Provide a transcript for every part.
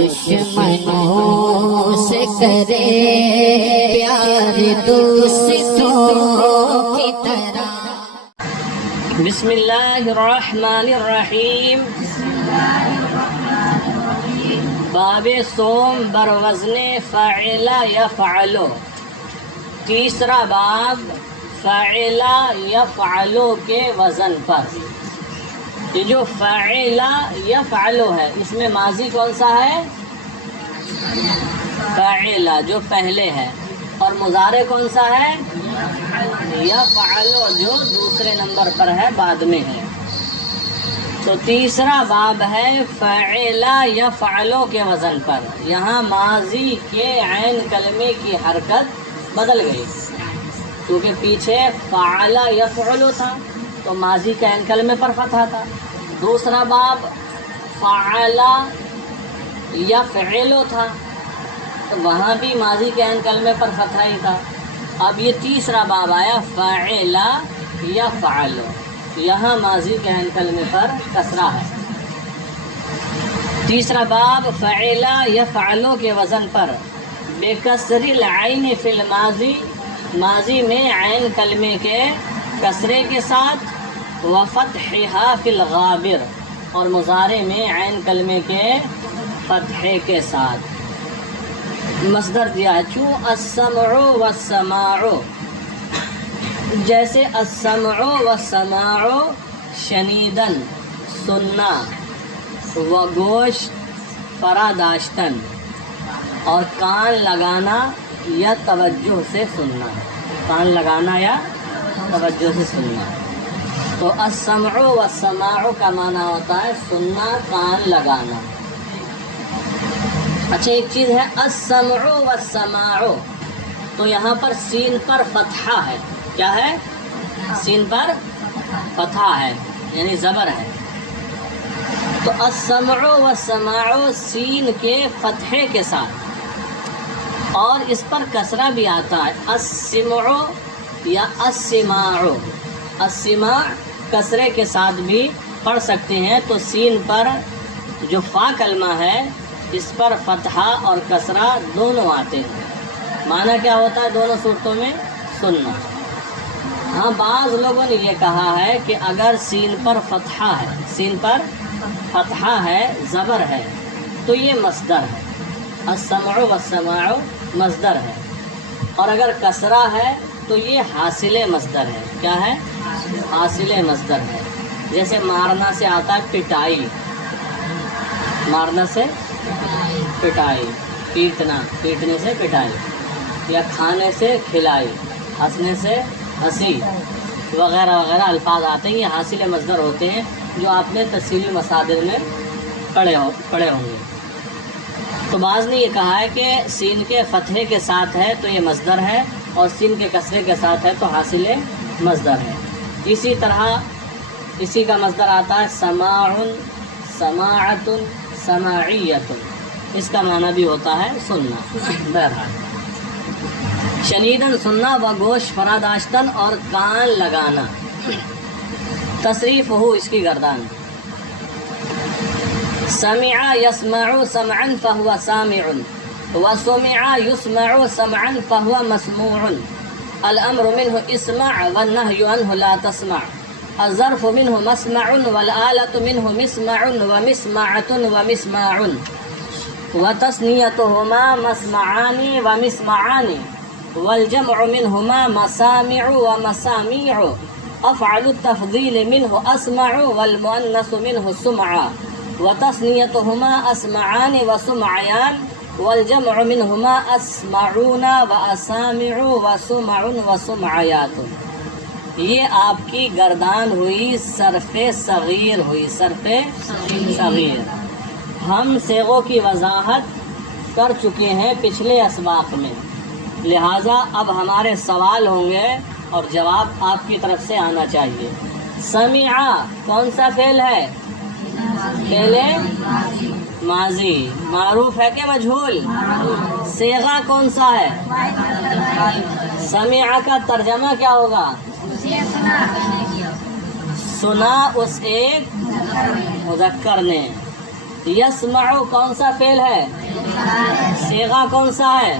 دشمنوں سے کرے پیار دوستوں کی طرح۔ بسم اللہ الرحمن الرحیم۔ باب صوم بروزن فعل یفعل۔ تیسرا باب فعل یفعل کے وزن پر۔ یہ جو فعل یفعل ہے اس میں ماضی کون سا ہے؟ فعل جو پہلے ہے، اور مضارع کون سا ہے؟ یفعل جو دوسرے نمبر پر ہے، بعد میں ہے۔ تو تیسرا باب ہے فعل یفعل کے وزن پر۔ یہاں ماضی کے عین کلمے کی حرکت بدل گئی، کیونکہ پیچھے فعل یفعل تھا تو ماضی کے عین کلمے پر فتحہ تھا۔ دوسرا باب فعل یفعل تھا تو وہاں بھی ماضی کے عین کلمے پر فتحہ ہی تھا۔ اب یہ تیسرا باب آیا فعل یفعل، یہاں ماضی کے عین کلمے پر کسرہ ہے۔ تیسرا باب فعل یفعل کے وزن پر بے کسر العین فی الماضی، ماضی میں عین کلمے کے کسرے کے ساتھ، وفتحہا فی الغابر، اور مضارع میں عین کلمے کے فتحے کے ساتھ۔ مصدر دیا ہے چوں السمع والسماع، جیسے السمع والسماع شنیدن سننا، وگوش فراداشتن، اور کان لگانا یا توجہ سے سننا، کان لگانا یا توجہ سے سننا۔ تو السمع والسماع کا معنی ہوتا ہے سننا، کان لگانا۔ اچھا ایک چیز ہے السمع والسماع، تو یہاں پر سین پر فتحہ ہے۔ کیا ہے؟ سین پر فتحہ ہے، یعنی زبر ہے۔ تو السمع والسماع سین کے فتحے کے ساتھ، اور اس پر کسرہ بھی آتا ہے، السمع یا السماع۔ السماع کسرے کے ساتھ بھی پڑھ سکتے ہیں۔ تو سین پر جو فا کلمہ ہے اس پر فتحہ اور کسرہ دونوں آتے ہیں۔ معنی کیا ہوتا ہے دونوں صورتوں میں؟ سننا۔ ہاں بعض لوگوں نے یہ کہا ہے کہ اگر سین پر فتحہ ہے، سین پر فتحہ ہے، زبر ہے، تو یہ مصدر ہے، السمع والسماع مصدر ہے، اور اگر کسرہ ہے تو یہ حاصل مصدر ہے۔ کیا ہے؟ حاصل مصدر ہے۔ جیسے مارنا سے آتا ہے پٹائی، مارنا سے پٹائی، پیٹنا، پیٹنے سے پٹائی، یا کھانے سے کھلائی، ہنسنے سے ہنسی، وغیرہ وغیرہ الفاظ آتے ہیں۔ یہ حاصل مصدر ہوتے ہیں جو آپ نے تفصیلی مصادر میں پڑھے ہوں گے۔ تو بعض نے یہ کہا ہے کہ سین کے فتحے کے ساتھ ہے تو یہ مصدر ہے، اور سین کے کسرے کے ساتھ ہے تو حاصل مصدر ہے۔ اسی طرح اسی کا مصدر آتا ہے سماع، سماعت، سماعیت، اس کا معنی بھی ہوتا ہے سننا۔ بہرحال شنیدن سننا، و گوش فراداشتن، اور کان لگانا۔ تصریف ہو اس کی گردان، سمع یسمع سمعا فهو سامع، وسمع يسمع سمعا فهو مسموع، الامر منه اسمع والنهي عنه لا تسمع، الظرف منه مسمع والآلة منه مسمع ومسمعة ومسماع، وتثنيتهما مسمعان ومسمعان، والجمع منهما مسامع ومساميع، أفعل التفضيل منه أسمع والمؤنث منه سمع، وتثنيتهما أسمعان وسمعيان، والجمع منهما أسمعون وأسامع وسمع وسمعيات۔ یہ آپ کی گردان ہوئی صرف صغیر ہوئی، صرف صغیر۔ ہم صیغوں کی وضاحت کر چکے ہیں پچھلے اسباق میں، لہٰذا اب ہمارے سوال ہوں گے اور جواب آپ کی طرف سے آنا چاہیے۔ سمع کون سا فعل ہے؟ فعل ماضی، معروف ہے کہ مجہول؟ صیغہ کون سا ہے؟ سمع کا ترجمہ کیا ہوگا؟ سنا اس ایک مذکر نے، یسمع کون سا فعل ہے؟ صیغہ کون سا ہے؟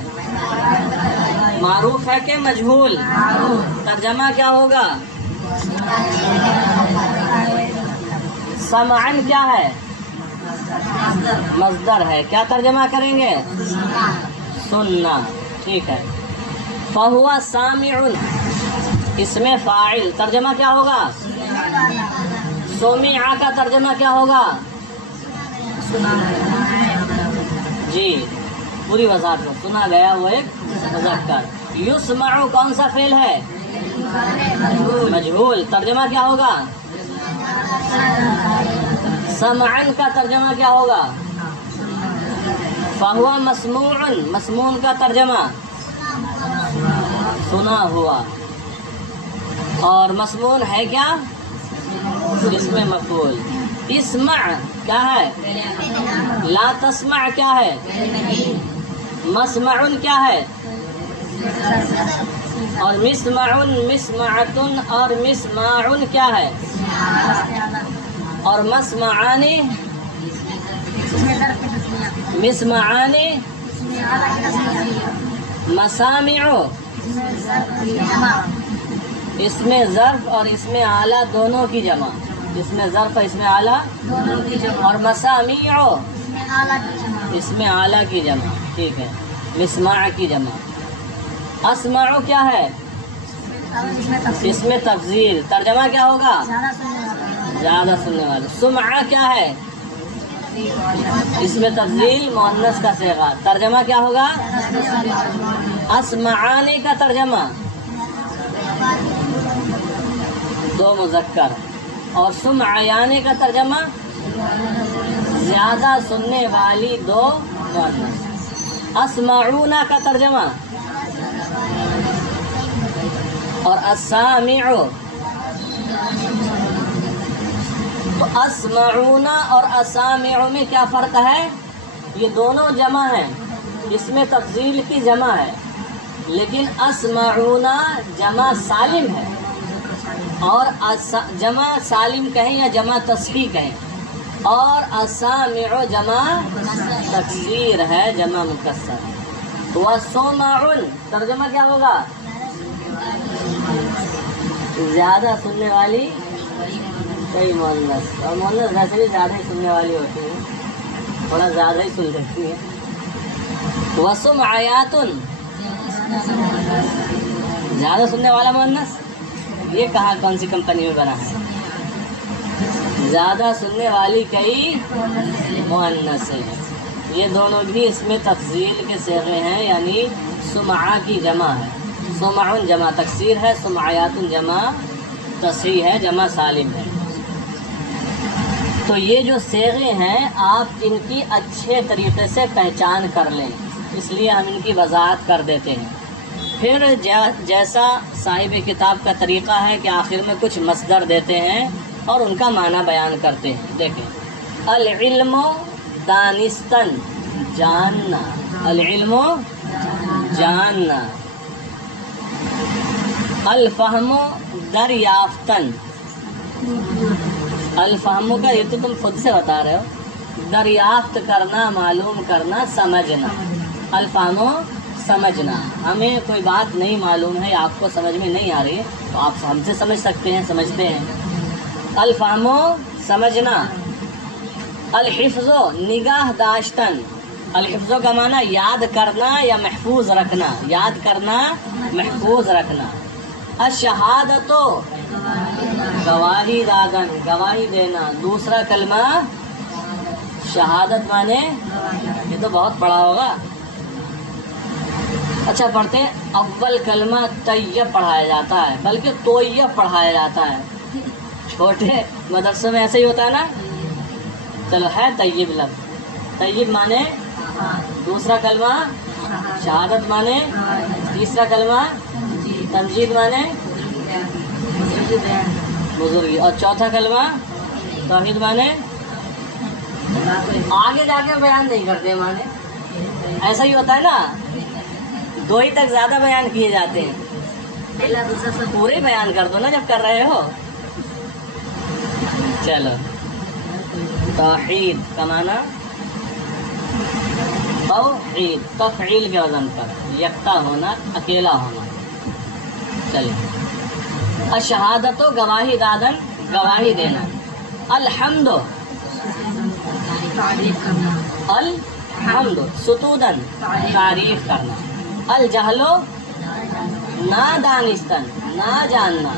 معروف ہے کہ مجہول؟ ترجمہ کیا ہوگا؟ سمعن کیا ہے؟ مصدر ہے، کیا ترجمہ کریں گے؟ سننا، ٹھیک ہے۔ فہو سامع اسم فاعل، ترجمہ کیا ہوگا؟ سمع کا ترجمہ کیا ہوگا؟ جی پوری وضاحت کو سنا گیا وہ ایک مذکر۔ یسمع کون سا فعل ہے؟ مجہول، ترجمہ کیا ہوگا؟ سمعن کا ترجمہ کیا ہوگا؟ فہو مسموع، مسموع کا ترجمہ سنا ہوا، اور مسموع ہے کیا؟ اسم مفعول۔ اسمع کیا ہے؟ لا تسمع کیا ہے؟ مسمع کیا ہے؟ اور مسمع، مسمعتن اور مسماع کیا ہے؟ اور مسمعانی، مسمعانی، مسامع، اس میں ظرف اور اس میں اعلیٰ دونوں کی جمع، اس میں ظرف اور اس میں اعلیٰ، اور مسامع اس میں اعلیٰ کی جمع، ٹھیک ہے، مسماع کی جمع۔ اسمع کیا ہے؟ اس میں تفضیل، ترجمہ کیا ہوگا؟ زیادہ سننے والے۔ سمع کیا ہے؟ اس میں تفضیل مؤنث کا صیغہ، ترجمہ کیا ہوگا؟ اسمعانی کا ترجمہ دو مذکر، اور سمعیانی کا ترجمہ زیادہ سننے والی دو مؤنث۔ اسمعون کا ترجمہ، اور السامع، تو اسمعون اور اسامع میں کیا فرق ہے؟ یہ دونوں جمع ہیں، اس میں تفضیل کی جمع ہے، لیکن اسمعون جمع سالم ہے، اور جمع سالم کہیں یا جمع تصحیح کہیں، اور اسامع جمع تکسیر ہے، جمع مکسر۔ وسمع ترجمہ کیا ہوگا؟ زیادہ سننے والی کئی مؤنث، اور مؤنث ویسے بھی زیادہ ہی سننے والی ہوتی ہے، تھوڑا زیادہ ہی سن لیتی ہے۔ وسمعیات زیادہ سننے والا مؤنث، یہ کہاں کون سی کمپنی میں بنا ہے؟ زیادہ سننے والی کئی مؤنث ہیں، یہ دونوں بھی اس میں تفضیل کے صیغے ہیں، یعنی سمعہ کی جمع ہے، سمعن جمع تکسیر ہے، سمعیات جمع تصحیح ہے، جمع سالم ہے۔ تو یہ جو صیغے ہیں آپ ان کی اچھے طریقے سے پہچان کر لیں، اس لیے ہم ان کی وضاحت کر دیتے ہیں۔ پھر جیسا صاحب کتاب کا طریقہ ہے کہ آخر میں کچھ مصدر دیتے ہیں اور ان کا معنی بیان کرتے ہیں۔ دیکھیں، العلم دانستن جاننا، العلم جاننا، الفہم دریافتن، الفہم کا یہ تو تم خود سے بتا رہے ہو، دریافت کرنا، معلوم کرنا، سمجھنا، الفہم سمجھنا، ہمیں کوئی بات نہیں معلوم ہے، آپ کو سمجھ میں نہیں آ رہی ہے تو آپ ہم سے سمجھ سکتے ہیں، سمجھتے ہیں۔ الفہم سمجھنا، الحفظ نگاہ داشتن، الحفظ کا معنی یاد کرنا یا محفوظ رکھنا، یاد کرنا، محفوظ رکھنا۔ الشہادت گواہی دادن، گواہی دینا، دوسرا کلمہ شہادت مانے، یہ تو بہت پڑھا ہوگا، اچھا پڑھتے ہیں۔ اول کلمہ طیب پڑھایا جاتا ہے، بلکہ طیب پڑھایا جاتا ہے، چھوٹے مدرسے میں ایسے ہی ہوتا ہے نا، چلو ہے طیب لفظ، طیب مانے، دوسرا کلمہ شہادت مانے، تیسرا کلمہ تمجید مانے بزرگی، اور چوتھا کلمہ توحید مانے، آگے جا کے بیان نہیں کرتے مانے، ایسا ہی ہوتا ہے نا، دو ہی تک زیادہ بیان کیے جاتے ہیں، پورے بیان کر دو نا جب کر رہے ہو۔ چلو توحید کا معنی توحید، تفعیل کے وزن پر، یکتا ہونا، اکیلا ہونا. چلیے. الشہادت گواہی دادن، گواہی دینا. الحمد الحمد ستودن تعریف کرنا. الجہل نادانستن نہ جاننا،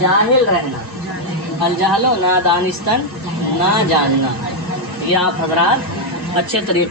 جاہل رہنا. الجہل نادانستن نہ جاننا. یہ آپ حضرات اچھے طریقے